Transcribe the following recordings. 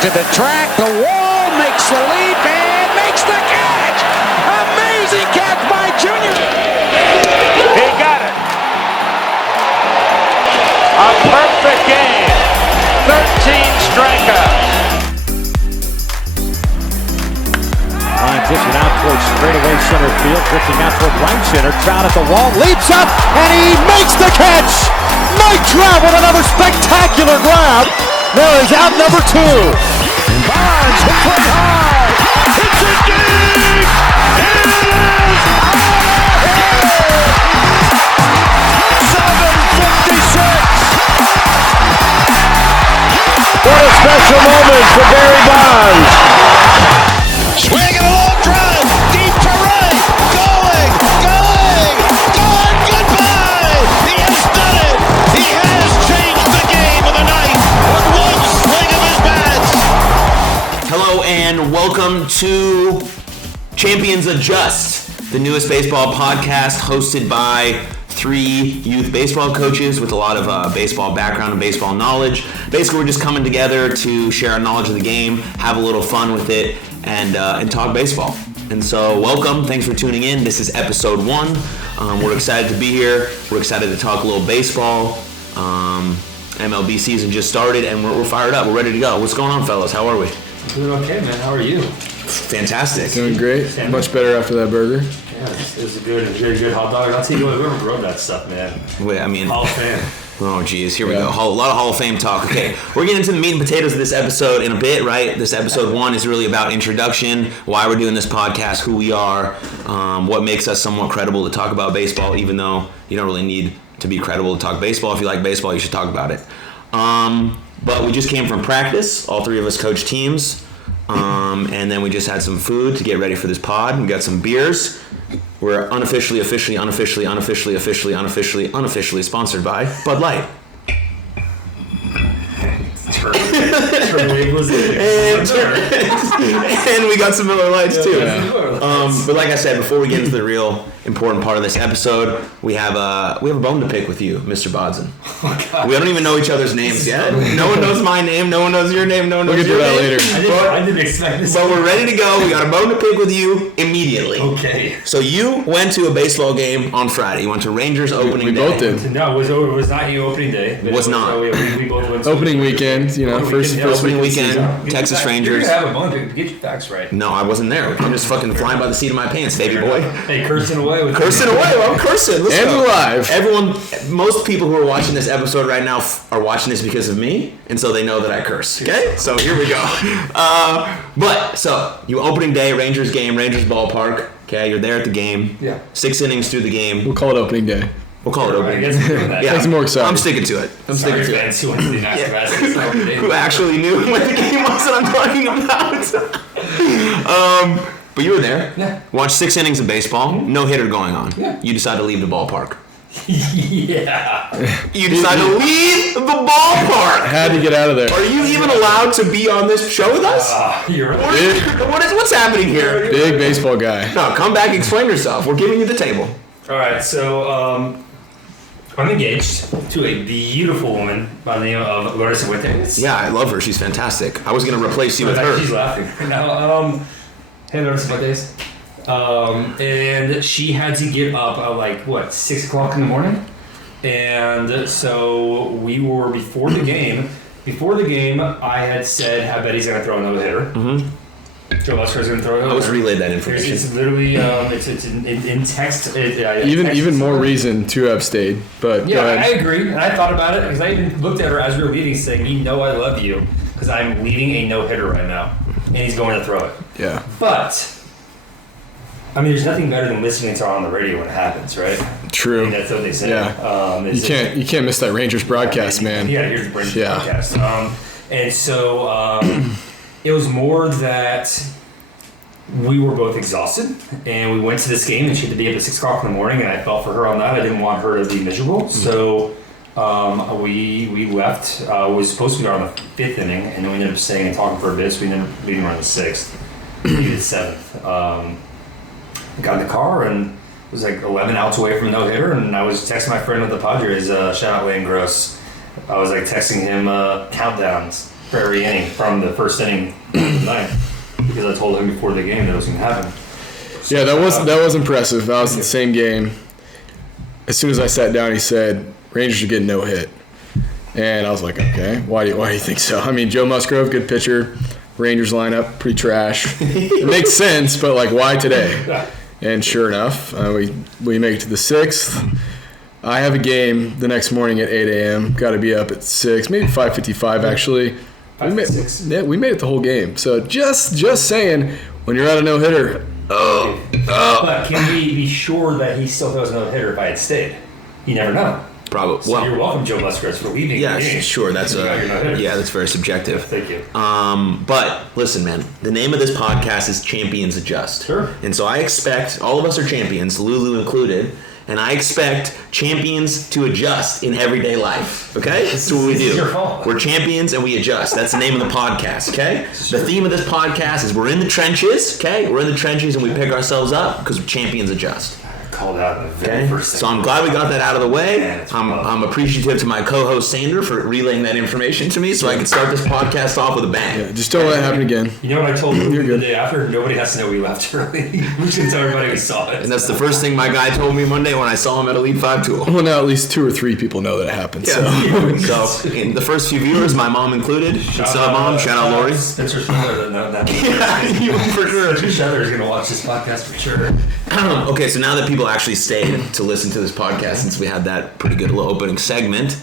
To the track, the wall, makes the leap, and makes the catch! Amazing catch by Junior! He got it! A perfect game! 13 strikeouts! Line drifting out towards straightaway center field, drifting out toward right center, Trout at the wall, leaps up, and he makes the catch! Mike Trout with another spectacular grab! There is out number 2. Bonds hit play high. It's a dig. It is out of here. 7:56. What a special moment for Barry Bonds. Swinging a long drive, deep to right, going, goodbye! He has done it! He has changed the game of the night with one swing of his bat! Hello and welcome to Champions Adjust, the newest baseball podcast hosted by 3 youth baseball coaches with a lot of baseball background and baseball knowledge. Basically, we're just coming together to share our knowledge of the game, have a little fun with it, and talk baseball. And so, welcome. Thanks for tuning in. This is episode 1. We're excited to be here. We're excited to talk a little baseball. MLB season just started, and we're fired up. We're ready to go. What's going on, fellas? How are we? Doing okay, man. How are you? Fantastic. Doing great. Much better after that burger. Yeah, it was a good hot dog. I'll tell you what, whoever wrote that stuff, man. Wait, I mean, Hall of Fame. Oh, geez. Here we go. A lot of Hall of Fame talk. Okay, we're getting into the meat and potatoes of this episode in a bit, right? This episode 1 is really about introduction, why we're doing this podcast, who we are, what makes us somewhat credible to talk about baseball, even though you don't really need to be credible to talk baseball. If you like baseball, you should talk about it. But we just came from practice. All 3 of us coach teams. And then we just had some food to get ready for this pod. We got some beers. We're unofficially sponsored by Bud Light. And we got some Miller Lights too. But like I said, before we get into the real important part of this episode, we have a bone to pick with you, Mr. Bodden. Oh, we don't even know each other's names yet. No one knows my name. No one knows your name. No one knows your name. We'll get to that later. I didn't expect this. But we're ready to go. We got a bone to pick with you immediately. Okay. So you went to a baseball game on Friday. You went to Rangers opening day. We both did. No, it was not you opening day. It was not. So we both went to Opening weekend, first Opening weekend, Texas Rangers. You have a bone to get your facts right. No, I wasn't there. I'm just fucking flying by the seat of my pants, baby boy. Hey, cursing away. Well, I'm cursing. Let's And go. we're live. Most people who are watching this episode right now are watching this because of me, and so they know that I curse. Okay? So here we go. So you opening day, Rangers game, Rangers ballpark. Okay, you're there at the game. Yeah. 6 innings through the game. We'll call it opening day. We'll call it opening. I guess we're doing that. Yeah, Makes it more exciting. I'm sticking to it. Fans who went to the national basketball game. Who actually knew what the game was that I'm talking about. But you were there. Yeah. Watched 6 innings of baseball. No hitter going on. Yeah. You decide to leave the ballpark. Yeah. You decide to leave the ballpark. Had to get out of there. Are you even allowed to be on this show with us? You're right. What's happening here? Big baseball guy. No, come back, explain yourself. We're giving you the table. All right, so I'm engaged to a beautiful woman by the name of Larissa Fuentes. Yeah, I love her. She's fantastic. I was going to replace you with her. She's laughing. Now, hey, Larissa Fuentes. And she had to get up at 6 o'clock in the morning. And so we were before the game. Before the game, I had said how Betty's going to throw another hitter. Mm-hmm. Joe Buster's going to throw another hitter. I was relayed that information. It's literally it's in text. Even more reason to have stayed. But yeah, I agree. And I thought about it because I even looked at her as we were leaving saying, I love you because I'm leading a no-hitter right now. And he's going to throw it. Yeah. But there's nothing better than listening to her on the radio when it happens, right? True. That's what they say. Yeah. You can't miss that Rangers broadcast, man. Yeah, here's the Rangers broadcast. And so it was more that we were both exhausted, and we went to this game, and she had to be up at 6 o'clock in the morning, and I felt for her on that. I didn't want her to be miserable, so we left. We were supposed to be on the 5th inning, and then we ended up staying and talking for a bit, so we ended up leaving around the 6th, maybe the 7th. Got in the car and was 11 outs away from a no-hitter, and I was texting my friend with the Padres, shout out Wayne Gross. I was texting him countdowns for every inning from the first inning to the ninth because I told him before the game that it was going to happen. So, yeah, that was impressive. That was the same game. As soon as I sat down, he said, Rangers are getting no hit. And I was like, okay, why do you think so? I mean, Joe Musgrove, good pitcher. Rangers lineup, pretty trash. It makes sense, but like, why today? And sure enough, we make it to the 6th. I have a game the next morning at 8 a.m. Got to be up at 6, maybe 5:55 actually. We made it the whole game. So just saying, when you're at a no-hitter, But can we be sure that he still throws a no-hitter if I had stayed? You never know. Probably. So you're welcome, Joe Musgrove, for leaving. Yeah, the game. sure. That's that's very subjective. Thank you. But listen, man, the name of this podcast is Champions Adjust. Sure. And so I expect all of us are champions, Lulu included, and I expect champions to adjust in everyday life. Okay, that's what we do. Your fault. We're champions and we adjust. That's the name of the podcast. Okay. The theme of this podcast is we're in the trenches. Okay, we're in the trenches and we pick ourselves up because champions adjust. Called out in the very first So I'm glad we got that out of the way. I'm appreciative to my co-host Sandra for relaying that information to me so I can start this podcast off with a bang. Yeah, just don't let it happen again. You know what I told you the day after? Nobody has to know we left early. We should tell everybody we saw it. And that's the first thing my guy told me Monday when I saw him at Elite 5 Tool. Well, now at least 2 or 3 people know that it happened. Yeah. So in the first few viewers, my mom included. What's up, Mom? Shout out Lori. Spencer Schiller, For sure. Spencer Schiller is going to watch this podcast for sure. Okay, so now that people actually stayed to listen to this podcast, since we had that pretty good little opening segment,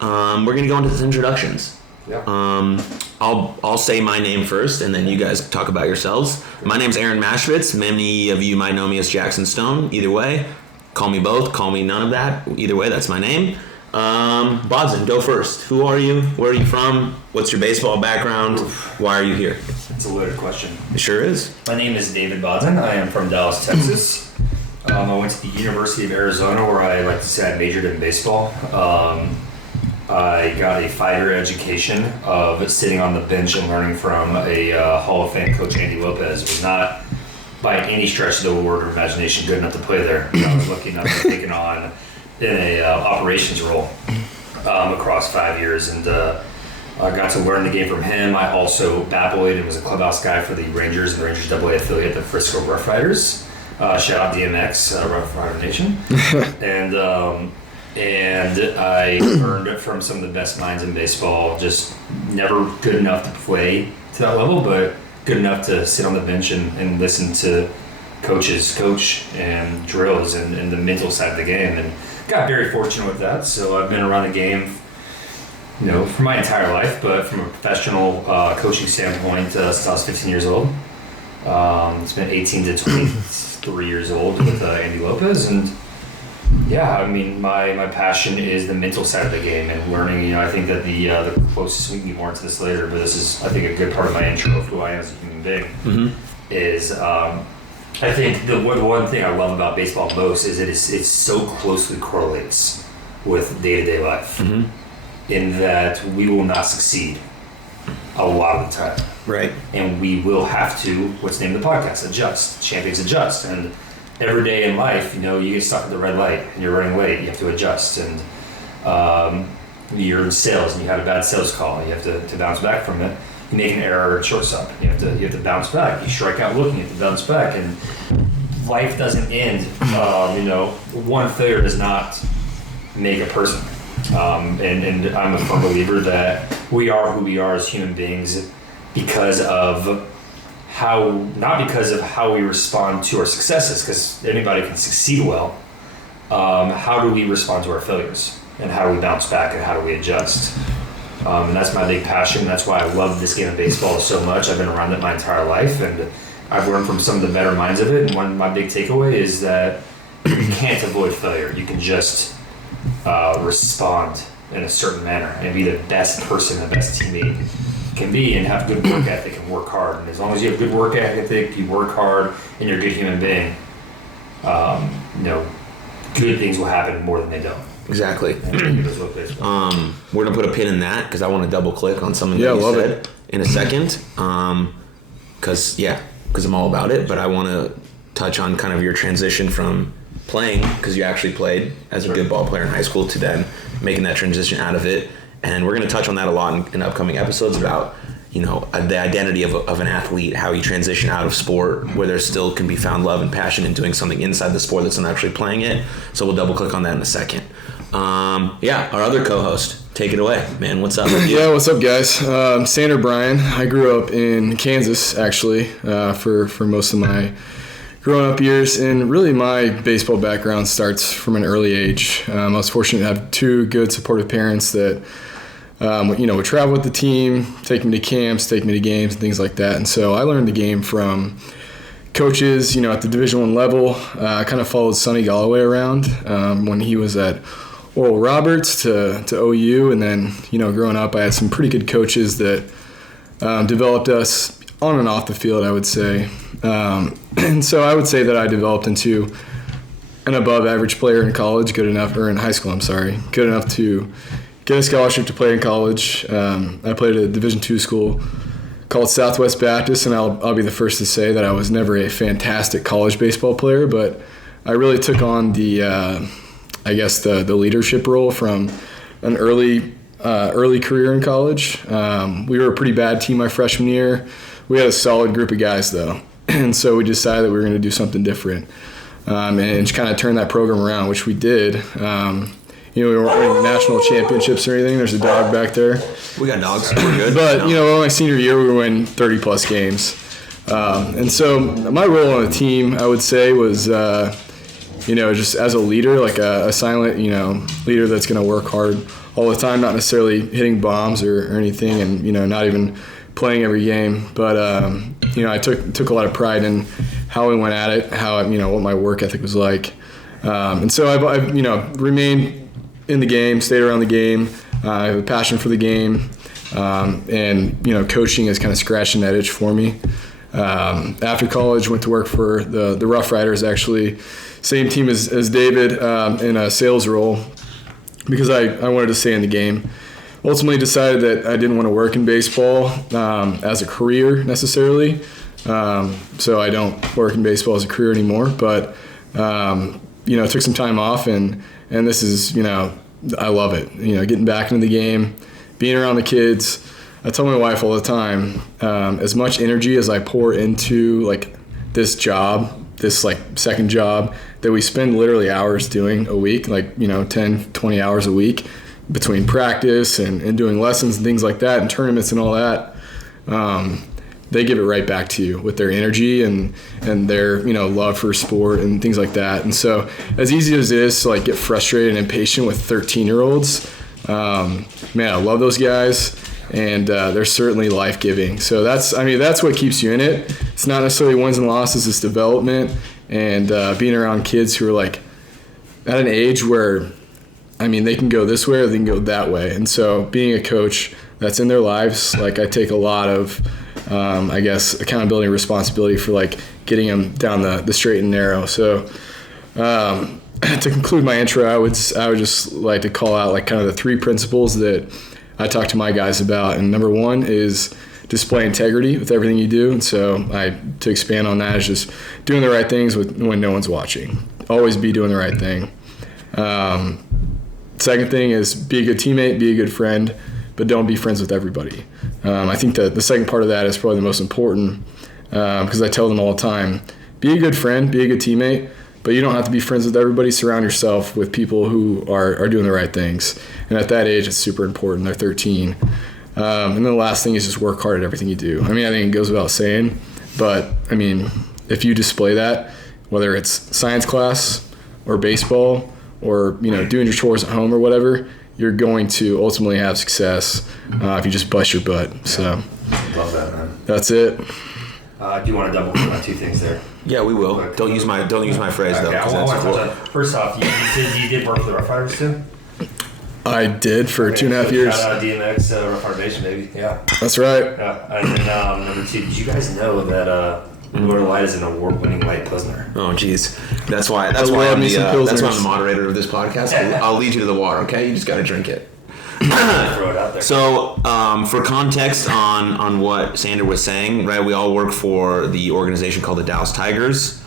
we're going to go into the introductions. Yeah. I'll say my name first, and then you guys talk about yourselves. My name's Aaron Mashvitz. Many of you might know me as Jackson Stone. Either way, call me both. Call me none of that. Either way, that's my name. Bodden, go first. Who are you? Where are you from? What's your baseball background? Why are you here? That's a loaded question. It sure is. My name is David Bodden. I am from Dallas, Texas. I went to the University of Arizona where I like to say I majored in baseball. I got a 5-year education of sitting on the bench and learning from a Hall of Fame coach, Andy Lopez. Was not by any stretch of the word or imagination good enough to play there. I was lucky enough to be taken on in a operations role across 5 years, and I got to learn the game from him. I also bat-boyed and was a clubhouse guy for the Rangers and the Rangers AA affiliate, the Frisco Rough Riders. Shout out DMX, Rough Rider Nation. And I learned from some of the best minds in baseball. Just never good enough to play to that level, but good enough to sit on the bench and listen to coaches coach and drills and the mental side of the game. And got very fortunate with that. So I've been around the game, for my entire life, but from a professional coaching standpoint, since I was 15 years old. It's been 18 to 23 years old with Andy Lopez, and yeah, I mean, my passion is the mental side of the game and learning. I think that the closest, we can get more into this later, but this is, I think, a good part of my intro of who I am as a human being. Is I think the one thing I love about baseball most is it so closely correlates with day-to-day life, in that we will not succeed a lot of the time. Right. And we will have to, what's the name of the podcast? Adjust. Champions adjust. And every day in life, you get stuck at the red light and you're running late. You have to adjust. And you're in sales and you had a bad sales call. You have to bounce back from it. You make an error at shortstop. You have to bounce back. You strike out looking. You have to bounce back. And life doesn't end. One failure does not make a person. And I'm a firm believer that we are who we are as human beings because of not because of how we respond to our successes, because anybody can succeed well. How do we respond to our failures, and how do we bounce back, and how do we adjust? And that's my big passion. That's why I love this game of baseball so much. I've been around it my entire life, and I've learned from some of the better minds of it. And my big takeaway is that you can't avoid failure. You can just respond in a certain manner and be the best person, the best teammate can be, and have good work ethic and work hard. And as long as you have good work ethic, you work hard, and you're a good human being, good things will happen more than they don't. Exactly. We're gonna put a pin in that because I want to double click on something that you said in a second. Because I'm all about it. But I want to touch on kind of your transition from playing, because you actually played as a good ball player in high school, to then making that transition out of it And we're going to touch on that a lot in upcoming episodes about, the identity of an athlete, how you transition out of sport, where there still can be found love and passion in doing something inside the sport that's not actually playing it. So we'll double click on that in a second. Our other co-host, take it away, man. What's up? Yeah, what's up, guys? Sandra Bryan. I grew up in Kansas, actually, for most of my growing up years, and really my baseball background starts from an early age. I was fortunate to have two good, supportive parents that would travel with the team, take me to camps, take me to games, and things like that. And so I learned the game from coaches, at the Division I level. I kind of followed Sonny Galloway around when he was at Oral Roberts to OU. And then, growing up, I had some pretty good coaches that developed us on and off the field, I would say. And so I would say that I developed into an above average player in college, good enough to get a scholarship to play in college. I played at a Division II school called Southwest Baptist, and I'll be the first to say that I was never a fantastic college baseball player, but I really took on the leadership role from an early career in college. We were a pretty bad team my freshman year. We had a solid group of guys, though, and so we decided that we were going to do something different and just kind of turn that program around, which we did. We weren't winning national championships or anything. There's a dog back there. We got dogs. We're good. But, my senior year, we were winning 30-plus games. And so my role on the team, I would say, was, just as a leader, like a silent, leader that's going to work hard all the time, not necessarily hitting bombs or anything, and, not even playing every game. But, I took a lot of pride in how we went at it, how, what my work ethic was like. And so I've remained in the game, stayed around the game. I have a passion for the game, and coaching is kind of scratching that itch for me. After college, went to work for the Rough Riders, actually, same team as David, in a sales role, because I wanted to stay in the game. Ultimately decided that I didn't want to work in baseball as a career necessarily, so I don't work in baseball as a career anymore. But took some time off, and this is, I love it. Getting back into the game, being around the kids. I tell my wife all the time, as much energy as I pour into this job, this second job that we spend literally hours doing a week, 10, 20 hours a week between practice and doing lessons and things like that and tournaments and all that. They give it right back to you with their energy and their love for sport and things like that. And so as easy as it is to get frustrated and impatient with 13-year-olds, man, I love those guys, and they're certainly life-giving. So that's what keeps you in it. It's not necessarily wins and losses, it's development and being around kids who are at an age where they can go this way or they can go that way. And so being a coach that's in their lives, I take a lot of accountability and responsibility for getting them down the straight and narrow. So to conclude my intro, I would just like to call out kind of the three principles that I talk to my guys about. And number one is display integrity with everything you do. And so to expand on that is just doing the right things when no one's watching. Always be doing the right thing. Second thing is be a good teammate, be a good friend, but don't be friends with everybody. I think that the second part of that is probably the most important, because I tell them all the time, be a good friend, be a good teammate, but you don't have to be friends with everybody. Surround yourself with people who are doing the right things. And at that age, it's super important. They're 13. And then the last thing is just work hard at everything you do. I think it goes without saying, but if you display that, whether it's science class or baseball or doing your chores at home or whatever, you're going to ultimately have success if you just bust your butt. So Love that, man. That's it. Do you want to double click on two things there? Yeah, we will. Quick. Don't use my phrase though. Okay, I 'cause want to that's touch cool. on. First off, you said you did work for the Rough Riders too. I did for 2.5 years. Shout out DMX, Rough Rider Nation, baby. Yeah. That's right. Yeah. And then number two, did you guys know that Northern Light is an award-winning light pilsner? Oh, jeez. That's why love I'm me the some that's why I'm Pilsners. the moderator of this podcast. I'll lead you to the water. Okay, you just got to drink it. Throw it out there. So, for context on what Sandra was saying, right? We all work for the organization called the Dallas Tigers,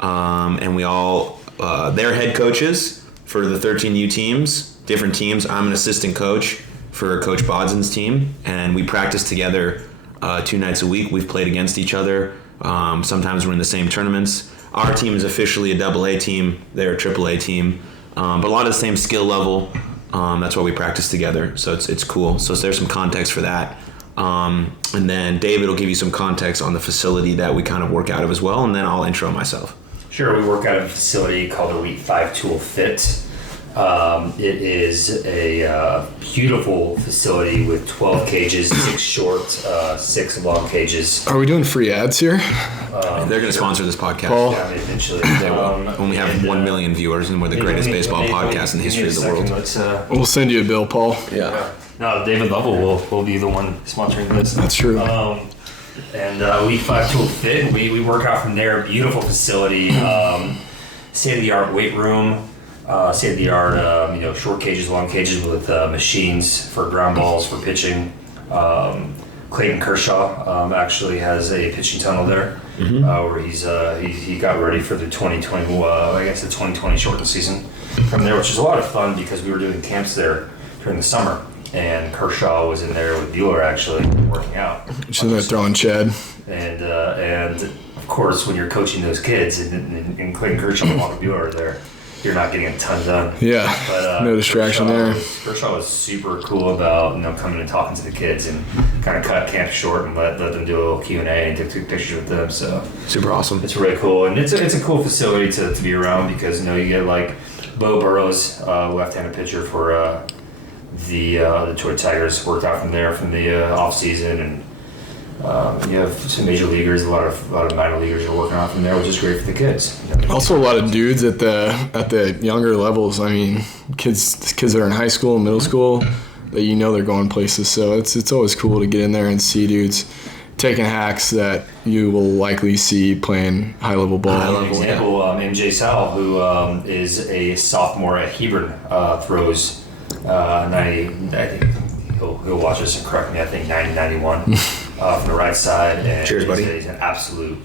and we all they're head coaches for the 13U teams, different teams. I'm an assistant coach for Coach Bodden's team, and we practice together 2 nights a week. We've played against each other. Sometimes we're in the same tournaments. Our team is officially a AA team. They're a AAA team, but a lot of the same skill level. That's why we practice together. So it's cool. So there's some context for that. And then David will give you some context on the facility that we kind of work out of as well, and then I'll intro myself. Sure, we work out of a facility called Elite 5 Tool Fit. It is a beautiful facility with 12 cages, 6 short, 6 long cages. Are we doing free ads here? They're going to sponsor this podcast. Paul? Yeah, eventually. They will. When we have 1 million viewers, and we're the greatest baseball podcast in the history of the world. We'll send you a bill, Paul. Yeah. No, David Lovell will be the one sponsoring this. That's true. And Elite 5 Tool Fit, we work out from there. Beautiful facility, state-of-the-art weight room, state-of-the-art short cages, long cages with machines for ground balls, for pitching. Clayton Kershaw actually has a pitching tunnel there, where he got ready for the 2020 the 2020 shortened season from there, which is a lot of fun because we were doing camps there during the summer. And Kershaw was in there with Bueller actually working out. She's there throwing Chad. And of course, when you're coaching those kids and Clayton Kershaw and Walker Bueller are there, you're not getting a ton done. Yeah, but, no distraction there. Kershaw was super cool about coming and talking to the kids and kind of cut camp short and let them do a little Q&A and took pictures with them. So Super awesome. it's really cool, and it's a cool facility to be around because you get like Bo Burrows, left-handed pitcher for the Detroit Tigers, worked out from there from the off season, and you have some major leaguers, a lot of minor leaguers are working out from there, which is great for the kids. Also, a lot of dudes at the younger levels. I mean, kids that are in high school and middle school, that they're going places. So it's always cool to get in there and see dudes taking hacks that you will likely see playing high level ball. For example, MJ Sal, who is a sophomore at Hebron, throws 90. I think he'll watch this and correct me. I think 90-91 from the right side. And Cheers, buddy. He's an absolute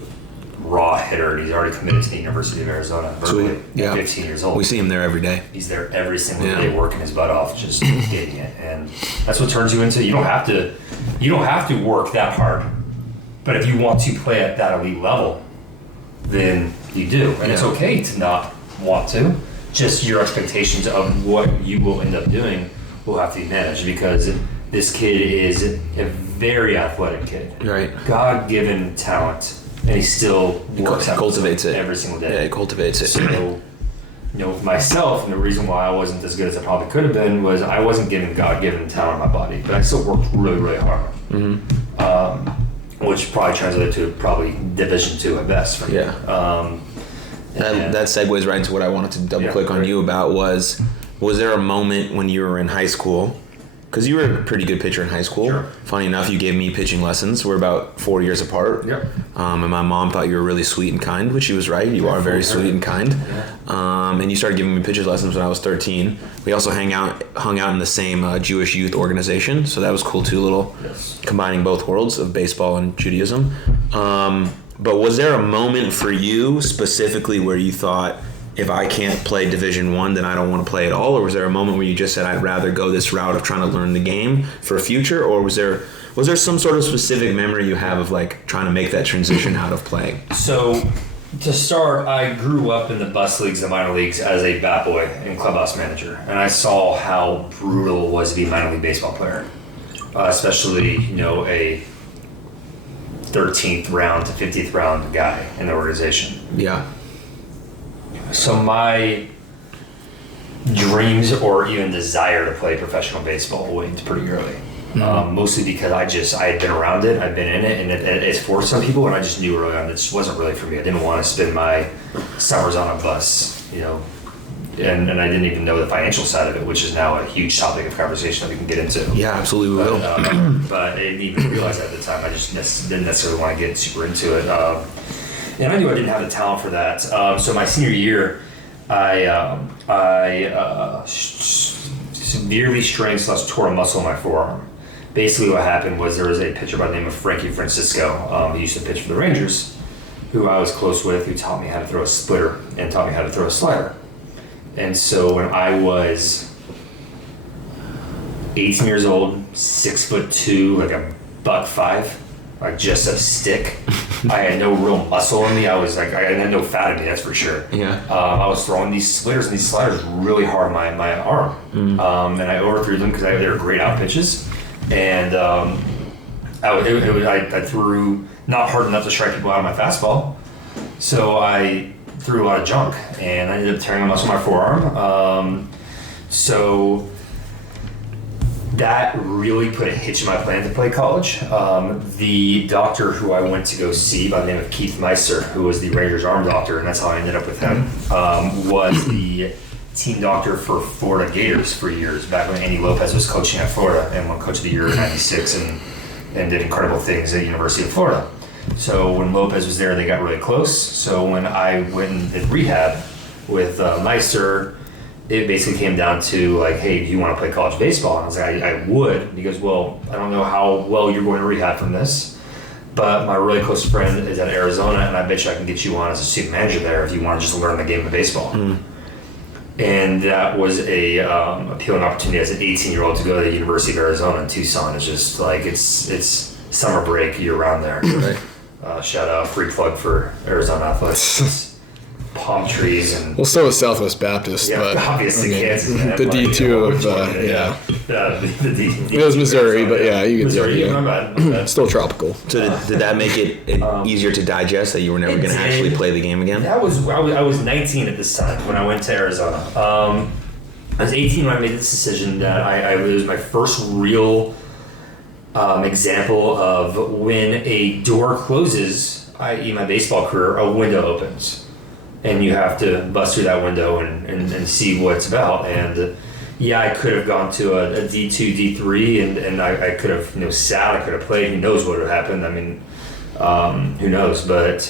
raw hitter. He's already committed to the University of Arizona. Verbally, Yeah. 15 years old. We see him there every day. He's there every single day, working his butt off, just getting it, and that's what turns you into. You don't have to work that hard, but if you want to play at that elite level, then you do, and it's okay to not want to. Just your expectations of what you will end up doing will have to be managed, because this kid is a very athletic kid, Right. God-given talent, and he still works out Cultivates it every single day. Yeah, he cultivates it. So, myself, and the reason why I wasn't as good as I probably could have been was I wasn't given God-given talent in my body, but I still worked really, really hard. Which probably translated to probably Division II at best for me. Yeah. That segues right into what I wanted to double click on you about was there a moment when you were in high school? Because you were a pretty good pitcher in high school. Sure. Funny enough, you gave me pitching lessons. We're about 4 years apart. Yep. And my mom thought you were really sweet and kind, which she was right. You are very sweet and kind. Yeah. And you started giving me pitcher lessons when I was 13. We also hung out in the same Jewish youth organization, so that was cool too. Combining both worlds of baseball and Judaism. But was there a moment for you specifically where you thought, if I can't play Division I, then I don't want to play at all? Or was there a moment where you just said, I'd rather go this route of trying to learn the game for a future? Or was there some sort of specific memory you have of like trying to make that transition out of playing? So, to start, I grew up in the bus leagues and minor leagues as a bat boy and clubhouse manager, and I saw how brutal it was to be a minor league baseball player, especially a 13th round to 50th round guy in the organization. Yeah. So my dreams or even desire to play professional baseball went pretty early. Mostly because I had been around it, I'd been in it, and it's for some people, and I just knew early on it just wasn't really for me. I didn't want to spend my summers on a bus, and I didn't even know the financial side of it, which is now a huge topic of conversation that we can get into. Yeah, absolutely we will. But I didn't even realize that at the time. I just didn't necessarily want to get super into it. And I knew I didn't have the talent for that. So my senior year, I severely strained / tore a muscle in my forearm. Basically what happened was there was a pitcher by the name of Frankie Francisco, who used to pitch for the Rangers, who I was close with, who taught me how to throw a splitter and taught me how to throw a slider. And so when I was 18 years old, 6'2", like a $105, like just a stick. I had no real muscle in me. I had no fat in me, that's for sure. Yeah. I was throwing these splitters and these sliders really hard on my arm. And I overthrew them because they were great out pitches. And I threw not hard enough to strike people out of my fastball. So I threw a lot of junk, and I ended up tearing a muscle in my forearm. So that really put a hitch in my plan to play college. The doctor who I went to go see by the name of Keith Meister, who was the Rangers arm doctor, and that's how I ended up with him, was the team doctor for Florida Gators for years, back when Andy Lopez was coaching at Florida and won Coach of the Year in '96 and did incredible things at the University of Florida. So when Lopez was there, they got really close. So when I went and did rehab with Meister, it basically came down to like, hey, do you want to play college baseball? And I was like, I would. And he goes, well, I don't know how well you're going to rehab from this, but my really close friend is at Arizona, and I bet you I can get you on as a student manager there if you want to just learn the game of baseball. And that was a appealing opportunity as an 18-year-old to go to the University of Arizona in Tucson. It's just like it's summer break year round there. Right. Shout out, free plug for Arizona Athletics. Palm trees and so is Southwest Baptist, but obviously Kansas. The D2 of the D. It was Missouri, but yeah, you get the idea. My bad. Still tropical. So did that make it easier to digest that you were never going to actually play the game again? I was 19 at this time when I went to Arizona. I was 18 when I made this decision that it was my first real example of when a door closes, i.e. my baseball career, a window opens. And you have to bust through that window and see what it's about. And I could have gone to a D2, D3, and I could have sat, I could have played. Who knows what would have happened? I mean, who knows? But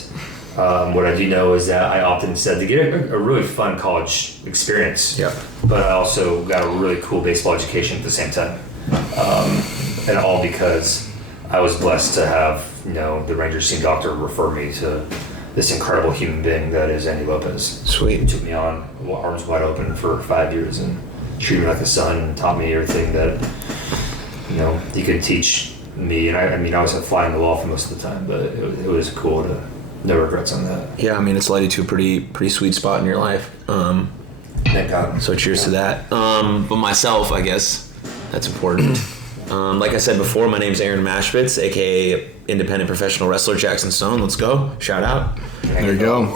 what I do know is that I opted instead to get a really fun college experience. Yeah. But I also got a really cool baseball education at the same time. And all because I was blessed to have the Rangers team doctor refer me to this incredible human being that is Andy Lopez. Sweet. He took me on, arms wide open for 5 years, and treated me like a son, and taught me everything that he could teach me. And I was flying the wall for most of the time, but it was cool to no regrets on that. Yeah, I mean, it's led you to a pretty sweet spot in your life. Thank God. So cheers to that. But myself, I guess that's important. Like I said before, my name's Aaron Mashvitz, aka independent professional wrestler Jackson Stone. Let's go. Shout out. There you go.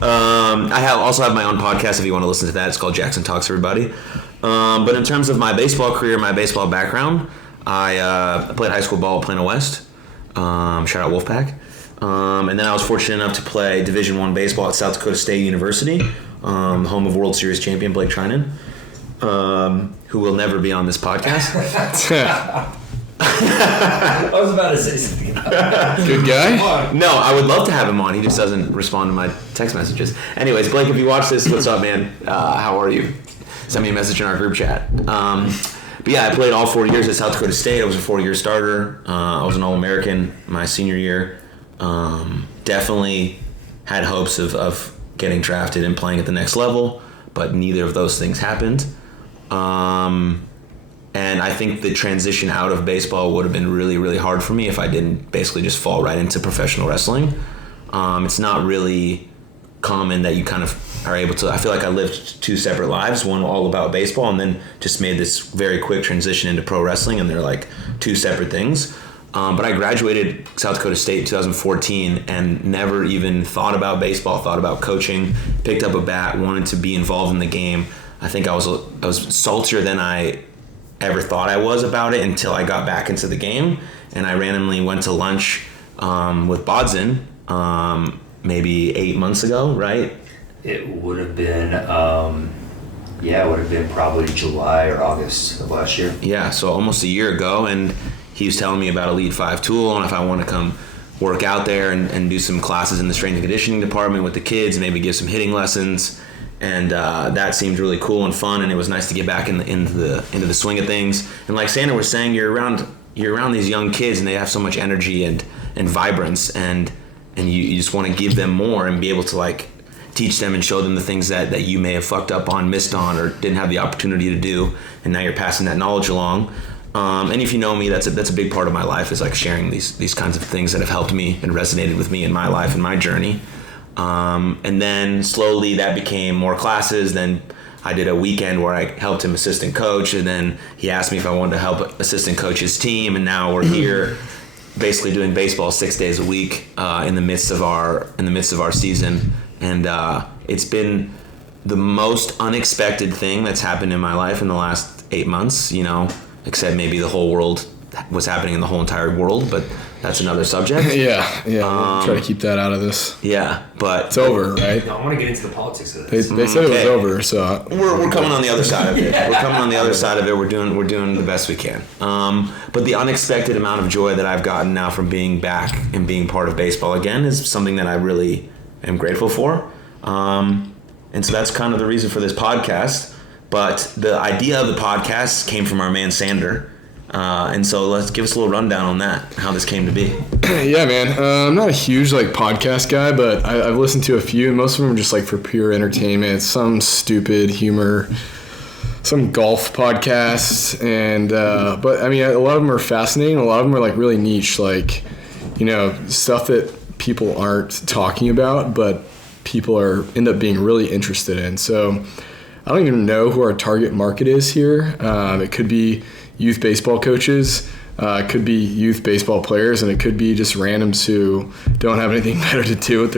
I also have my own podcast if you want to listen to that. It's called Jackson Talks Everybody. But in terms of my baseball career, my baseball background, I played high school ball at Plano West. Shout out Wolfpack. And then I was fortunate enough to play Division I baseball at South Dakota State University, home of World Series champion Blake Trinan. Who will never be on this podcast. I was about to say something. Good guy? No, I would love to have him on. He just doesn't respond to my text messages. Anyways, Blake, if you watch this, what's up, man? How are you? Send me a message in our group chat. But yeah, I played all 4 years at South Dakota State. I was a 4-year starter. I was an All-American my senior year. Definitely had hopes of getting drafted and playing at the next level, but neither of those things happened. And I think the transition out of baseball would have been really, really hard for me if I didn't basically just fall right into professional wrestling. It's not really common that you kind of are able to. I feel like I lived two separate lives, one all about baseball, and then just made this very quick transition into pro wrestling, and they're like two separate things. But I graduated South Dakota State in 2014 and never even thought about baseball, thought about coaching, picked up a bat, wanted to be involved in the game. I think I was saltier than I ever thought I was about it until I got back into the game. And I randomly went to lunch with Bodden maybe 8 months ago, right? It would have been, it would have been probably July or August of last year. Yeah, so almost a year ago. And he was telling me about Elite 5 Tool and if I want to come work out there and do some classes in the strength and conditioning department with the kids, maybe give some hitting lessons. And that seemed really cool and fun, and it was nice to get back into the swing of things. And like Sandra was saying, you're around these young kids, and they have so much energy and vibrance, and you just want to give them more and be able to like teach them and show them the things that you may have fucked up on, missed on, or didn't have the opportunity to do, and now you're passing that knowledge along. And if you know me, that's a big part of my life, is like sharing these kinds of things that have helped me and resonated with me in my life and my journey. And then slowly that became more classes. Then I did a weekend where I helped him assistant coach, and then he asked me if I wanted to help assistant coach his team, and now we're here basically doing baseball 6 days a week in the midst of our season. And it's been the most unexpected thing that's happened in my life in the last 8 months, except maybe the whole world was happening in the whole entire world, but that's another subject. Yeah. Try to keep that out of this. Yeah, but it's over, right? No, I want to get into the politics of this. They said it was over, so we're coming on the other side of it. We're coming on the other side of it. We're doing the best we can. But the unexpected amount of joy that I've gotten now from being back and being part of baseball again is something that I really am grateful for. And so that's kind of the reason for this podcast. But the idea of the podcast came from our man Sandra. And so let's give us a little rundown on that, how this came to be. Yeah, man. I'm not a huge podcast guy, but I've listened to a few, and most of them are just for pure entertainment. Some stupid humor, some golf podcasts, and but I mean, a lot of them are fascinating. A lot of them are really niche, stuff that people aren't talking about, but people end up being really interested in. So I don't even know who our target market is here. It could be youth baseball coaches, it could be youth baseball players, and it could be just randoms who don't have anything better to do with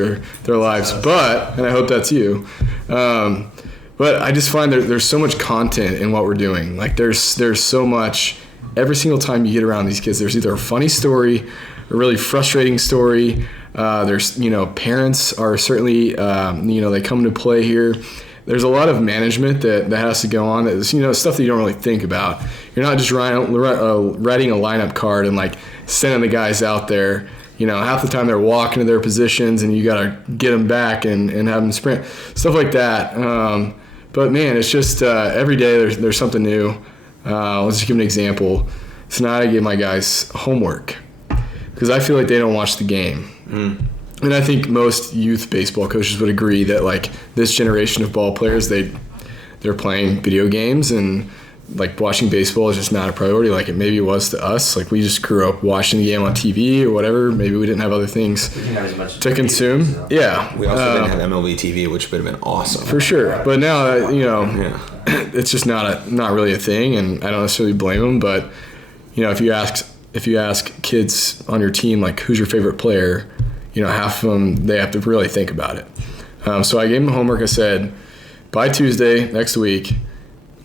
their lives. And I hope that's you. But I just find there's so much content in what we're doing. There's so much. Every single time you get around these kids, there's either a funny story, a really frustrating story. There's, parents are certainly, they come into play here. There's a lot of management that has to go on. That's, stuff that you don't really think about. You're not just writing a lineup card and sending the guys out there. Half the time they're walking to their positions and you got to get them back and have them sprint. Stuff like that. But man, it's just every day there's something new. Let's just give an example. Tonight I gave my guys homework because I feel like they don't watch the game. And I think most youth baseball coaches would agree that this generation of ball players, they're playing video games, and watching baseball is just not a priority like it maybe was to us. We just grew up watching the game on TV or whatever. Maybe we didn't have other things to consume. So. Yeah. We also didn't have MLB TV, which would have been awesome. For sure. But now, it's just not really a thing, and I don't necessarily blame them. But, if you ask kids on your team, who's your favorite player, half of them, they have to really think about it. So I gave them homework. I said, by Tuesday next week,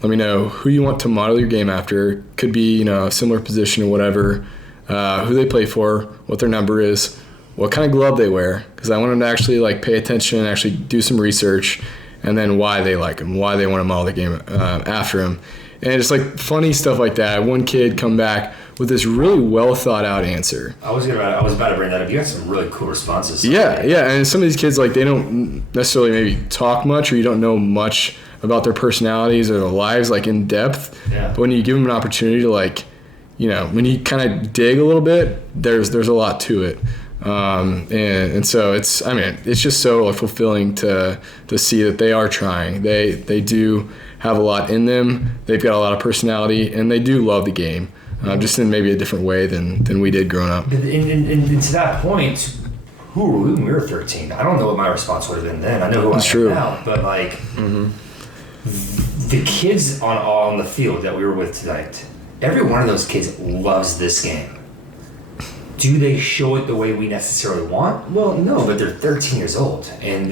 let me know who you want to model your game after. Could be, a similar position or whatever, who they play for, what their number is, what kind of glove they wear, because I want them to actually pay attention and actually do some research, and then why they like them, why they want to model the game after them. And it's funny stuff like that. One kid come back with this really well thought out answer. I was about to bring that up. You got some really cool responses. Yeah, and some of these kids they don't necessarily maybe talk much, or you don't know much about their personalities or their lives in depth. Yeah. But when you give them an opportunity to when you kind of dig a little bit, there's a lot to it. And so it's just so fulfilling to see that they are trying. They do have a lot in them. They've got a lot of personality, and they do love the game. Just in maybe a different way than we did growing up. And to that point, who were we when we were 13? I don't know what my response would have been then. I know who I am now. But the kids on the field that we were with tonight, every one of those kids loves this game. Do they show it the way we necessarily want? Well, no, but they're 13 years old, and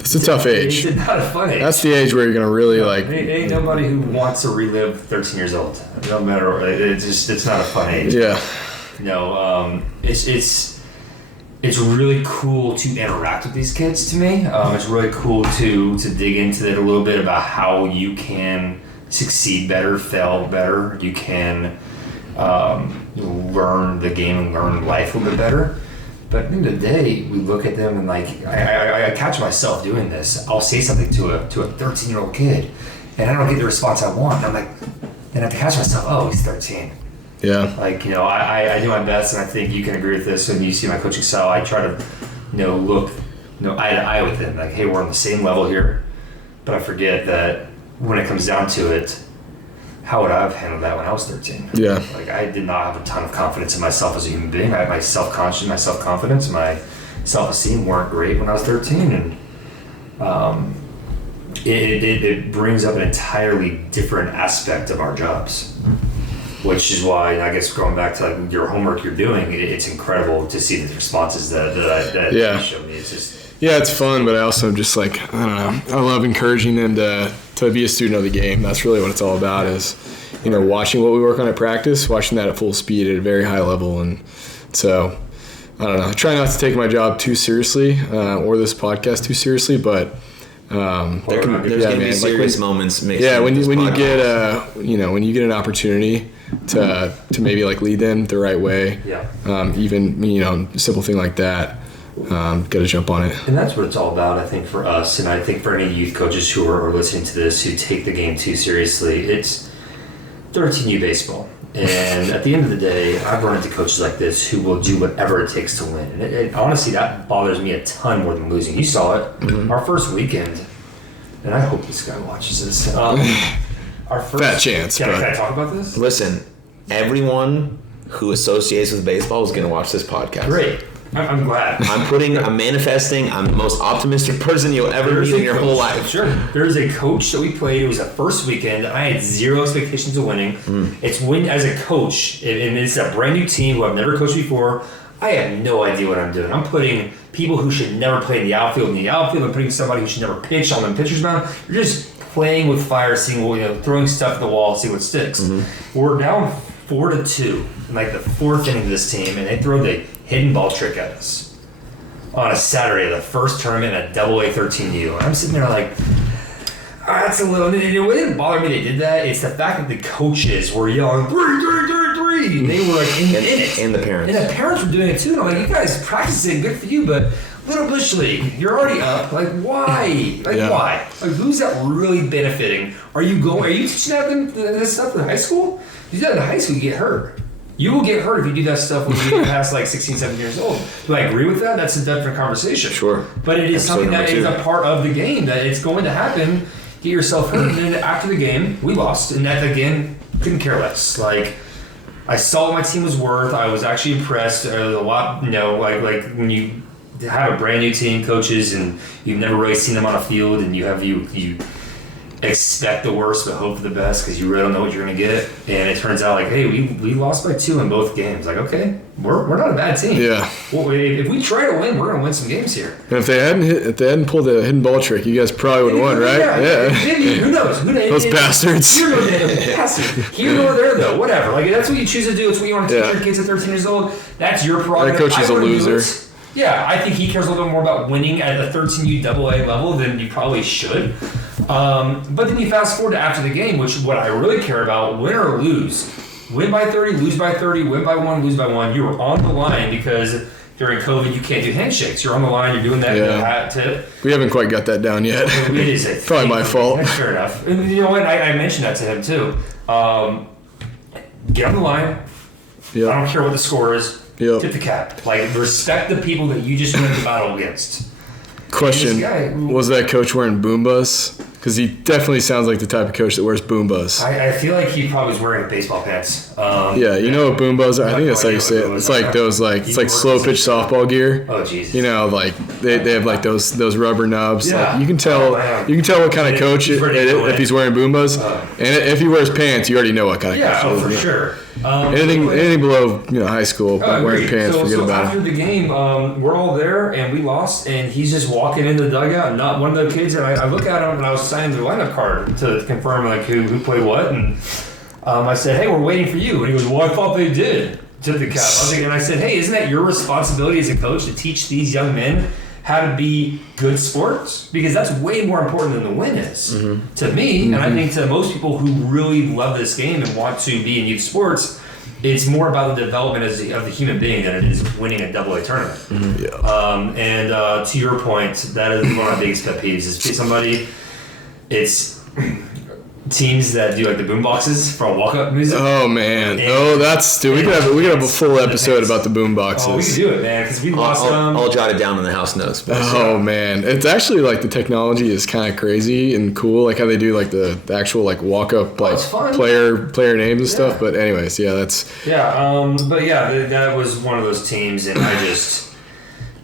it's a tough age. It's not a fun age. That's the age where you're gonna really Ain't nobody who wants to relive 13 years old. No matter, it's not a fun age. Yeah. It's really cool to interact with these kids. To me, it's really cool to dig into it a little bit about how you can succeed better, fail better. You can learn the game and learn life a little bit better. But at the end of the day, we look at them and I catch myself doing this. I'll say something to a 13-year-old kid, and I don't get the response I want. And I'm then I have to catch myself. Oh, he's 13. Yeah. I do my best, and I think you can agree with this when you see my coaching style. I try to, look eye to eye with him. Like, hey, we're on the same level here. But I forget that when it comes down to it, how would I have handled that when I was 13? Yeah. Like, I did not have a ton of confidence in myself as a human being. My self-conscious, my self-confidence, my self-esteem weren't great when I was 13. And it brings up an entirely different aspect of our jobs. Which is why, I guess, going back to like your homework you're doing, it's incredible to see the responses that you showed me. It's just... Yeah, it's fun, but I also just like, I don't know, I love encouraging them to be a student of the game. That's really what it's all about is, watching what we work on at practice, watching that at full speed at a very high level. And so, I don't know, I try not to take my job too seriously or this podcast too seriously, but there's going to be serious moments. When you get an opportunity to maybe like lead them the right way, even a simple thing like that. Got to jump on it. And that's what it's all about, I think, for us. And I think for any youth coaches who are listening to this, who take the game too seriously, it's 13U baseball. And at the end of the day, I've run into coaches like this who will do whatever it takes to win. And honestly, that bothers me a ton more than losing. You saw it. Mm-hmm. Our first weekend, and I hope this guy watches this. Our first, fat chance. Can I talk about this? Listen, everyone who associates with baseball is going to watch this podcast. Great. I'm glad. I'm manifesting. I'm the most optimistic person you'll ever meet in your whole life. Sure. There's a coach that we played. It was the first weekend. I had zero expectations of winning. It's when, as a coach, and it's a brand new team who I've never coached before, I have no idea what I'm doing. I'm putting people who should never play in the outfield. I'm putting somebody who should never pitch on the pitcher's mound. You're just playing with fire, seeing, throwing stuff at the wall, see what sticks. Mm-hmm. We're down 4-2 in like the fourth inning of this team, and they throw the hidden ball trick at us on a Saturday, the first tournament at AA 13U. And I'm sitting there like, that's a little... And it didn't bother me they did that. It's the fact that the coaches were yelling, 3, 3, 3, 3. They were like in it. And the parents. And the parents were doing it too. And I'm like, you guys practicing, good for you, but Little Bush League, you're already up. Like, why? Why? Like, who's that really benefiting? Are you teaching that this stuff in high school? If you do that in high school, you get hurt. You will get hurt if you do that stuff when you get past like 16, 17 years old. Do I agree with that? That's a different conversation. Sure. But it is something that is a part of the game, that it's going to happen. Get yourself hurt. And then after the game, we lost. And that, again, couldn't care less. Like, I saw what my team was worth. I was actually impressed. A lot, like when you have a brand new team, coaches, and you've never really seen them on a field, and you expect the worst but hope for the best because you really don't know what you're going to get. And it turns out like, hey, we lost by 2 in both games. Like, okay, we're not a bad team. Yeah. Well, if we try to win, we're going to win some games here. And if they hadn't pulled the hidden ball trick, you guys probably would have won, right? Yeah. Who knows? Those bastards. Here nor there, though. Whatever. Like, that's what you choose to do. It's what you want to teach your kids at 13 years old. That's your prerogative. That coach is a loser. Yeah, I think he cares a little bit more about winning at the 13U AA level than you probably should. But then you fast forward to after the game, which what I really care about, win or lose. Win by 30, lose by 30, win by 1, lose by 1. You are on the line because during COVID you can't do handshakes. You're on the line, you're doing that hat tip. We haven't quite got that down yet. It is probably my fault. That's fair enough. And you know what? I mentioned that to him too. Get on the line. Yep. I don't care what the score is. Yep. Tip the cap. Like, respect the people that you just went to battle against. Question, was that coach wearing Boombas? Because he definitely sounds like the type of coach that wears Boombas. I feel like he probably was wearing baseball pants. You know what Boombas are? I think that's how you say it. It's like those, like, it's like slow pitch softball gear. Oh, Jesus. Like they have like those rubber nubs. Yeah. Like, you can tell what kind of coach if he's wearing Boombas. And if he wears pants, you already know what kind of coach. Yeah, for sure. Anything below high school, wearing pants, forget about it. After the game, we're all there and we lost, and he's just walking into the dugout, and not one of the kids. And I look at him and I was signing the lineup card to confirm like who played what, and I said, "Hey, we're waiting for you." And he goes, "Well, I thought they did." To the cap, and I said, "Hey, isn't that your responsibility as a coach to teach these young men how to be good sports? Because that's way more important than the win is to me, and I think to most people who really love this game and want to be in youth sports, it's more about the development of the human being than it is winning a AA tournament." And to your point, that is one of my biggest pet peeves. Is somebody, it's teams that do like the boom boxes for walk-up music. Oh man! And- Dude. We could have a full episode about the boom boxes. Oh, we can do it, man, because we lost them. I'll jot it down in the house notes. Oh man, it's actually like the technology is kind of crazy and cool, like how they do like the actual like walk up like it's fun. player names and stuff. But anyways, yeah, that's that was one of those teams, and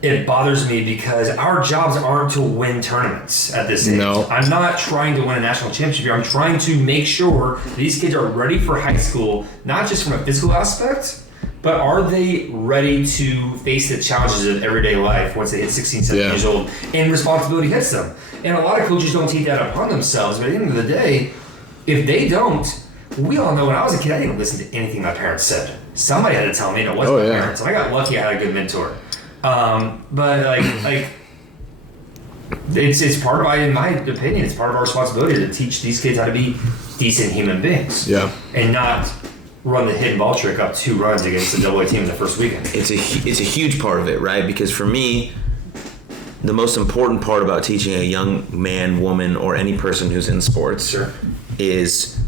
it bothers me because our jobs aren't to win tournaments at this age. No. I'm not trying to win a national championship here. I'm trying to make sure these kids are ready for high school, not just from a physical aspect, but are they ready to face the challenges of everyday life once they hit 16, 17 years old and responsibility hits them. And a lot of coaches don't take that upon themselves, but at the end of the day, if they don't, we all know when I was a kid, I didn't listen to anything my parents said. Somebody had to tell me, and it wasn't my parents. And I got lucky I had a good mentor. But like it's part of, in my opinion, it's part of our responsibility to teach these kids how to be decent human beings. Yeah. And not run the hidden ball trick up 2 runs against a double A team in the first weekend. It's a huge part of it, right? Because for me, the most important part about teaching a young man, woman, or any person who's in sports is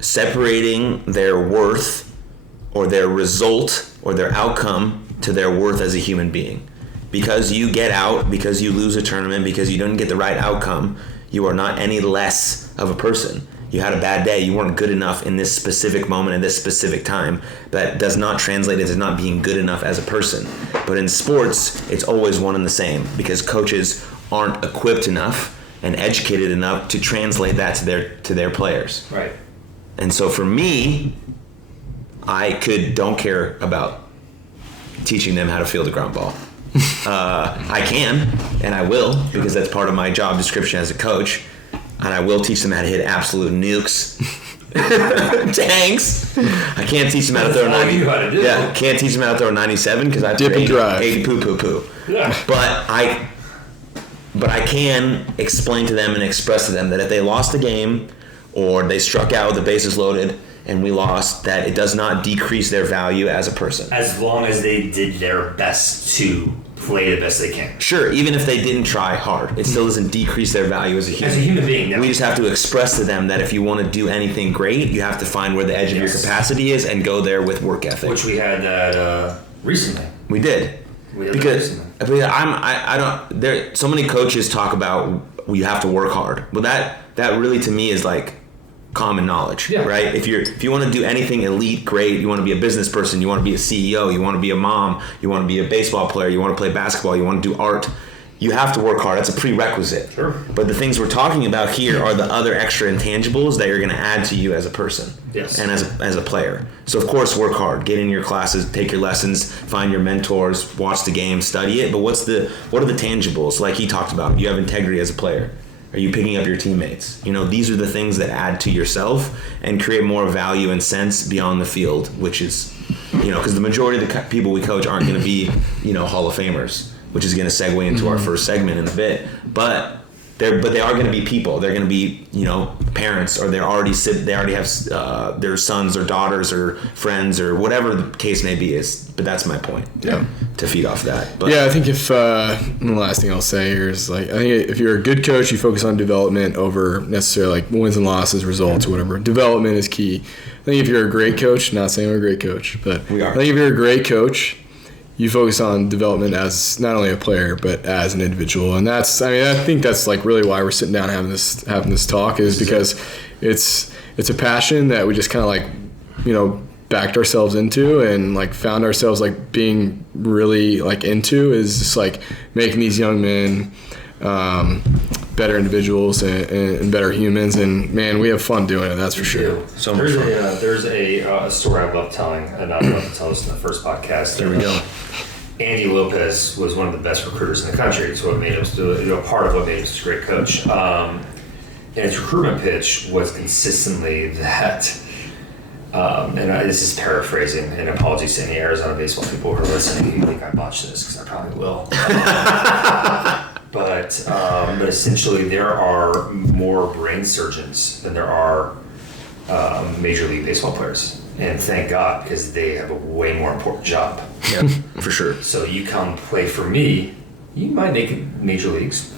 separating their worth or their result or their outcome to their worth as a human being. Because you get out, because you lose a tournament, because you don't get the right outcome, you are not any less of a person. You had a bad day, you weren't good enough in this specific moment at this specific time. That does not translate into not being good enough as a person. But in sports, it's always one and the same, because coaches aren't equipped enough and educated enough to translate that to their players. Right. And so for me, don't care about teaching them how to field a ground ball. I can, and I will, because that's part of my job description as a coach. And I will teach them how to hit absolute nukes. Tanks. I can't teach them how to throw 90. Yeah, can't teach them how to throw 97 because I dip and drive. 80 poo. Yeah. But I can explain to them and express to them that if they lost the game or they struck out with the bases loaded and we lost, that it does not decrease their value as a person. As long as they did their best to play the best they can. Sure, even if they didn't try hard, it still doesn't decrease their value as a human. As a human being, no. We just have to express to them that if you want to do anything great, you have to find where the edge of your capacity is and go there with work ethic. Which we had that recently. We did. Because so many coaches talk about you have to work hard. Well, that really to me is like common knowledge, right? If you want to do anything elite, great, you want to be a business person, you want to be a CEO, you want to be a mom, you want to be a baseball player, you want to play basketball, you want to do art, you have to work hard. That's a prerequisite. Sure. But the things we're talking about here are the other extra intangibles that you're going to add to you as a person. Yes. And as a player. So of course work hard, get in your classes, take your lessons, find your mentors, watch the game, study it. But what are the tangibles? Like he talked about, you have integrity as a player. Are you picking up your teammates? These are the things that add to yourself and create more value and sense beyond the field, which is, because the majority of the people we coach aren't going to be, Hall of Famers, which is going to segue into our first segment in a bit. But they are going to be people. They're going to be, parents, or they already have their sons or daughters or friends or whatever the case may be. But that's my point. Yeah. To feed off that. But, yeah, I think the last thing I'll say here is I think if you're a good coach, you focus on development over necessarily wins and losses, results, or whatever. Development is key. I think if you're a great coach, not saying we're a great coach, but we are. I think if you're a great coach, you focus on development as not only a player but as an individual, and I think that's really why we're sitting down having this talk is because it's a passion that we just kind of backed ourselves into and found ourselves being really into is just making these young men better individuals and better humans, and man, we have fun doing it. That's for sure. So there's a story I love telling, and I love to tell this in the first podcast. There we go. Andy Lopez was one of the best recruiters in the country. It's what made him part of what made him such a great coach. And his recruitment pitch was consistently that. This is paraphrasing, and apologies to any Arizona baseball people who are listening. You think I botched this because I probably will. But essentially, there are more brain surgeons than there are Major League Baseball players. And thank God, because they have a way more important job. Yeah, for sure. So you come play for me, you might make it Major Leagues.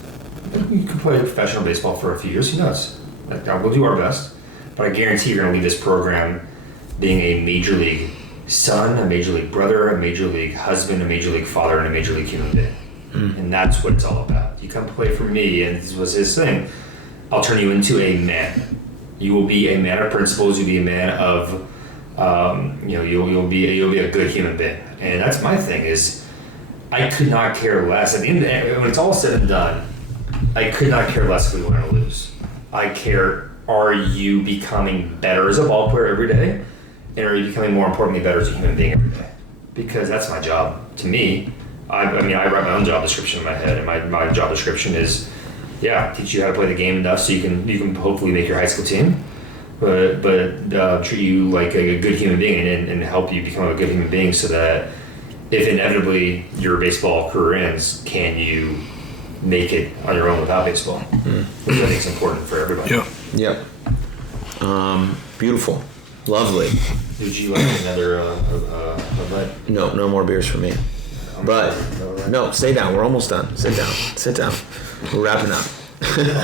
You could play professional baseball for a few years, who knows? We'll do our best. but I guarantee you're going to leave this program being a major league son, a major league brother, a major league husband, a major league father, and a major league human being. And that's what it's all about. You come play for me, and this was his thing. I'll turn you into a man. You will be a man of principles. You'll be a man of, you'll be a good human being. And that's my thing is, I could not care less. At the end, when it's all said and done, I could not care less if we win or lose. I care, are you becoming better as a ball player every day? And are you becoming more importantly better as a human being every day? Because that's my job. To me, I write my own job description in my head, and my job description is, teach you how to play the game enough so you can hopefully make your high school team, but treat you like a good human being and help you become a good human being so that if inevitably your baseball career ends, can you make it on your own without baseball? Which I think is important for everybody. Yep. Beautiful. Lovely. Would you like another bud? No more beers for me. But no, stay down. We're almost done. Sit down. We're wrapping up.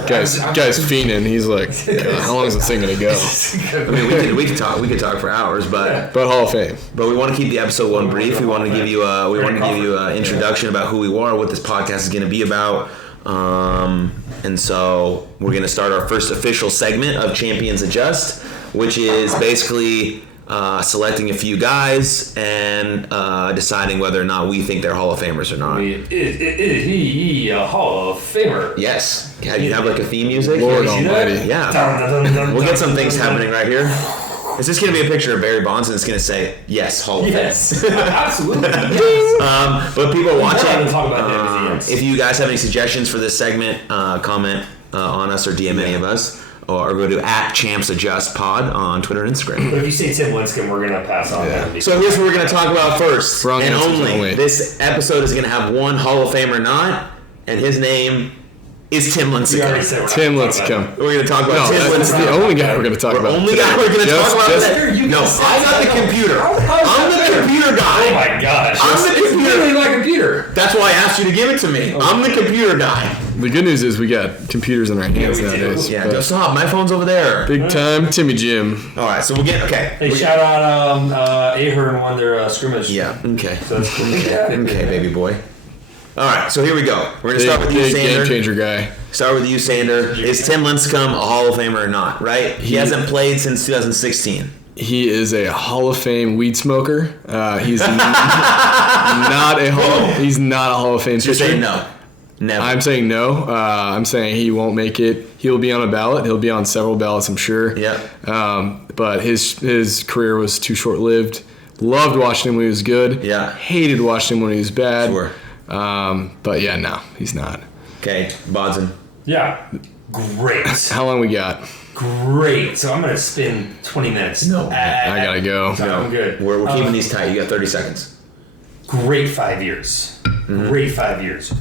Guy's fiending. He's like, how long is this thing gonna go? I mean, we could talk for hours, but Hall of Fame. But we want to keep the episode one brief. We want to give you an introduction about who we are, what this podcast is going to be about, and so we're going to start our first official segment of Champions Adjust, which is basically selecting a few guys and deciding whether or not we think they're Hall of Famers or not. Is he a Hall of Famer? Yes. You have like a theme music? Lord Almighty. Yeah. We'll get some things happening right here. Is this going to be a picture of Barry Bonds and it's going to say, yes, Hall of Fame? Yes, absolutely. Yes. But people are watching. Talk about that if you guys have any suggestions for this segment, comment on us or DM any of us. Or go to @ChampsAdjustPod on Twitter and Instagram. But if you say Tim Lincecum, we're going to pass on that. So here's what we're going to talk about first. Wrong and answers only. This episode is going to have one Hall of Famer not, and his name is Tim Lincecum. Tim Lincecum. We're going to talk about Tim Lincecum. That's the only guy we're going to talk about. Only guy we're going to talk about. No, I'm not the computer. I'm the computer guy. Oh my gosh. I'm the computer. Literally my computer. That's why I asked you to give it to me. I'm the computer guy. The good news is we got computers in our hands nowadays. Yeah, don't stop. My phone's over there. Big time Timmy Jim. All right, so we'll get They shout out Ahern won their scrimmage. Yeah. Okay. So that's cool. Okay, baby boy. All right, so here we go. We're gonna start with you, Big Sander. game changer guy. Start with you, Sander. Is Tim Lincecum a Hall of Famer or not? Right? He hasn't played since 2016. He is a Hall of Fame weed smoker. He's not a Hall of Fame So you're pitcher. saying no? Never. I'm saying no. I'm saying he won't make it. He'll be on a ballot. He'll be on several ballots, I'm sure. Yeah. But his career was too short-lived. Loved watching him when he was good. Yeah. Hated watching him when he was bad. Sure. But yeah, no, he's not. Okay, Bodden. Yeah. Great. How long we got? Great. So I'm going to spend 20 minutes. No. I gotta go. I'm good. We're keeping these tight. You got 30 seconds. Great 5 years. Great 5 years.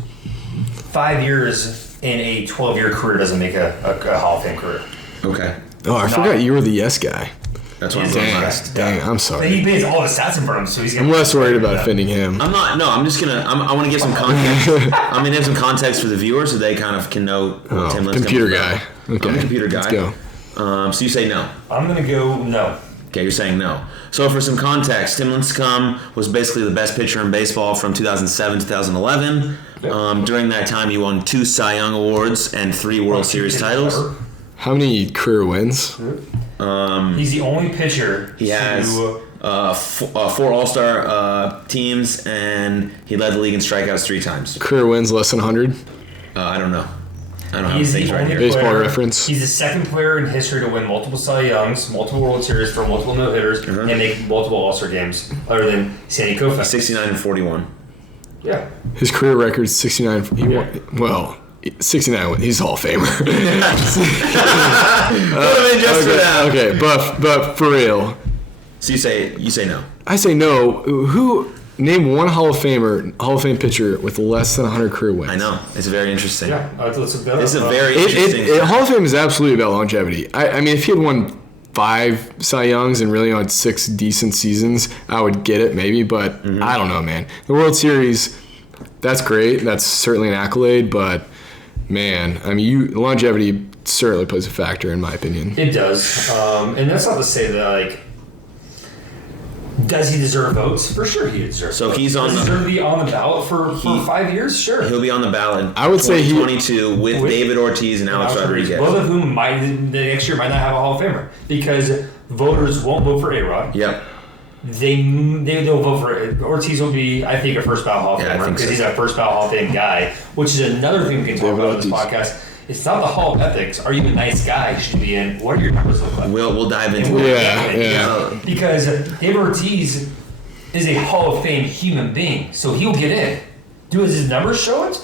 5 years in a 12-year career doesn't make a Hall of Fame career. Okay. Oh, I forgot you were the yes guy. That's what I'm doing last. Dang, I'm But sorry. he pays all the stats in front of him, so he's going I'm less worried about offending him. I'm not. No, I'm just gonna. I want to give some context. I'm gonna give some context for the viewers so they kind of can know what Tim Lincecum Computer is guy. about. Okay, I'm a computer guy. let's go. So you say no. I'm going to go no. Okay, you're saying no. So for some context, Tim Lincecum was basically the best pitcher in baseball from 2007 to 2011. During that time, he won 2 Cy Young Awards and 3 World Series titles. How many career wins? He's the only pitcher He has to 4 All-Star teams, and he led the league in strikeouts 3 times. Career wins less than 100? I don't know. I don't have He's things the right only here. Baseball player, reference. He's the second player in history to win multiple Cy Youngs, multiple World Series, throw multiple no-hitters, and make multiple All-Star games, other than Sandy Koufax. 69 and 41. Yeah. His career record's 69. He won, well, 69. He's Hall of Famer. Okay, but for real. So you say no. I say no. Who name one Hall of Fame pitcher with less than 100 career wins? I know. It's very interesting. Yeah. Let's look that up. It's a very interesting. Hall of Fame is absolutely about longevity. I mean, if he had won 5 Cy Youngs and really on 6 decent seasons, I would get it maybe, but I don't know, man. The World Series, that's great. That's certainly an accolade, but man, I mean, longevity certainly plays a factor in my opinion. It does. And that's not to say that, like, does he deserve votes? For sure he deserves So votes. he's on Does he the- deserve to be on the ballot for 5 years? Sure. He'll be on the ballot. I would say he- 2022 with David Ortiz and Alex Rodriguez. Both of whom the next year might not have a Hall of Famer because voters won't vote for A-Rod. Yep. They'll vote for Ortiz. Will be, I think, a first ballot Hall of Yeah, I Famer think because so. he's a first ballot Hall of Fame guy, which is another thing we can talk David about in this Ortiz. podcast. It's not the Hall of Ethics. Are you a nice guy? Should you be in? What do your numbers look like? We'll dive into And it. Yeah. Because David Ortiz is a Hall of Fame human being, so he'll get in. Do his numbers show it?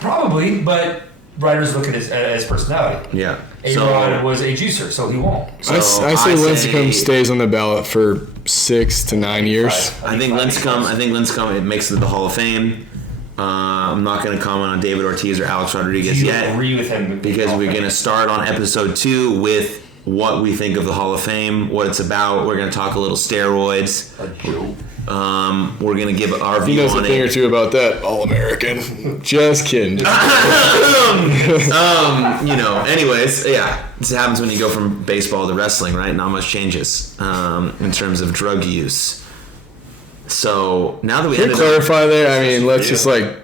Probably, but writers look at his personality. Yeah. A-Rod was a juicer, so he won't. I say Lincecum stays on the ballot for 6 to 9 years. I think Lincecum. It makes it to the Hall of Fame. I'm not going to comment on David Ortiz or Alex Rodriguez Do you yet agree with him? because we're going to start on episode 2 with what we think of the Hall of Fame, what it's about. We're going to talk a little steroids. A joke. We're going to give our He view knows a on thing or it. two about that. All-American. Just kidding. Anyways, yeah, this happens when you go from baseball to wrestling, right? Not much changes in terms of drug use. So now that we Can you ended up, clarify there? I mean, let's just like...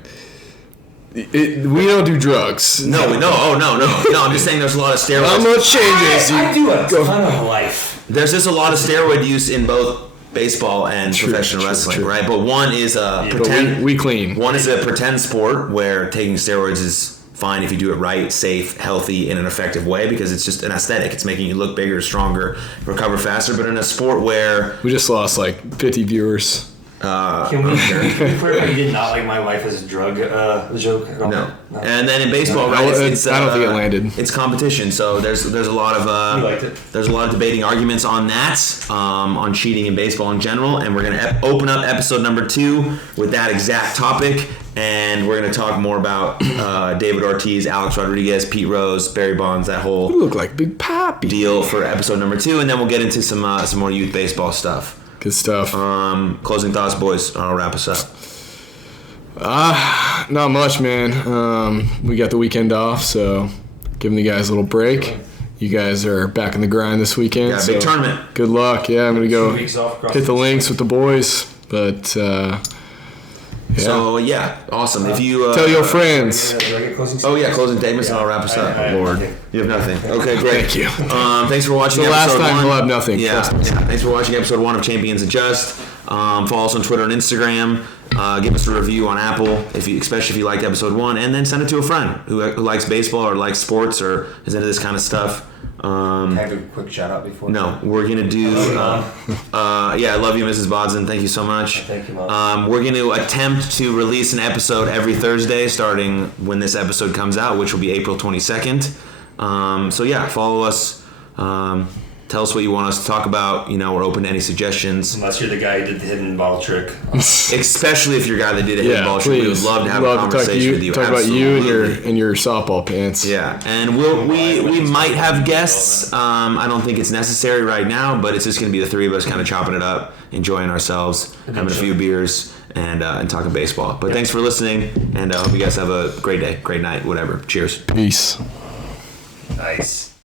we don't do drugs. no, I'm just saying there's a lot of steroids. Not much changes. I do a go- ton of life. There's just a lot of steroid use in both baseball and professional wrestling, true. right? But one is a But pretend. we clean. One is a pretend sport where taking steroids is fine if you do it right, safe, healthy, in an effective way because it's just an aesthetic. It's making you look bigger, stronger, recover faster. But in a sport where We just lost like 50 viewers. Can we clarify you did not like my life as a drug joke at all? no, and then in baseball, No, right? I don't think it landed. It's competition, so there's a lot of You liked it. there's a lot of debating arguments on that, on cheating in baseball in general, and we're gonna open up episode number 2 with that exact topic, and we're gonna talk more about David Ortiz, Alex Rodriguez, Pete Rose, Barry Bonds, that whole You look like Big Papi. deal for episode number 2, and then we'll get into some more youth baseball stuff. Good stuff. Closing thoughts, boys. I'll wrap us up. Not much, man. We got the weekend off, so giving the guys a little break. You guys are back in the grind this weekend. Got a big tournament. Good luck. Yeah, I'm going to go 2 weeks off across hit the links with the boys. But, yeah. So yeah, awesome. If you Tell your friends. Do I get closing Oh yeah, closing statements, and I'll wrap us up. I have Lord, nothing. you have nothing. Okay, great. Thank you. Thanks for watching. The last episode time 1. we'll have nothing. Yeah, thanks for watching episode 1 of Champions Adjust. Follow us on Twitter and Instagram. Give us a review on Apple, especially if you liked episode 1, and then send it to a friend who likes baseball or likes sports or is into this kind of stuff. Can I have a quick shout out before? No, we're gonna do. Yeah, I love you, Mrs. Bodden. Thank you so much. Thank you, Mom. We're going to attempt to release an episode every Thursday, starting when this episode comes out, which will be April 22nd. So yeah, follow us. Tell us what you want us to talk about. We're open to any suggestions. Unless you're the guy who did the hidden bottle trick. Especially if you're a guy that did a hidden ball trick, we would love to have a conversation with you. Talk about you Absolutely. and your softball pants. Yeah, and we might have guests. I don't think it's necessary right now, but it's just going to be the 3 of us kind of chopping it up, enjoying ourselves, having a few beers, and talking baseball. But thanks for listening, and I hope you guys have a great day, great night, whatever. Cheers. Peace. Nice.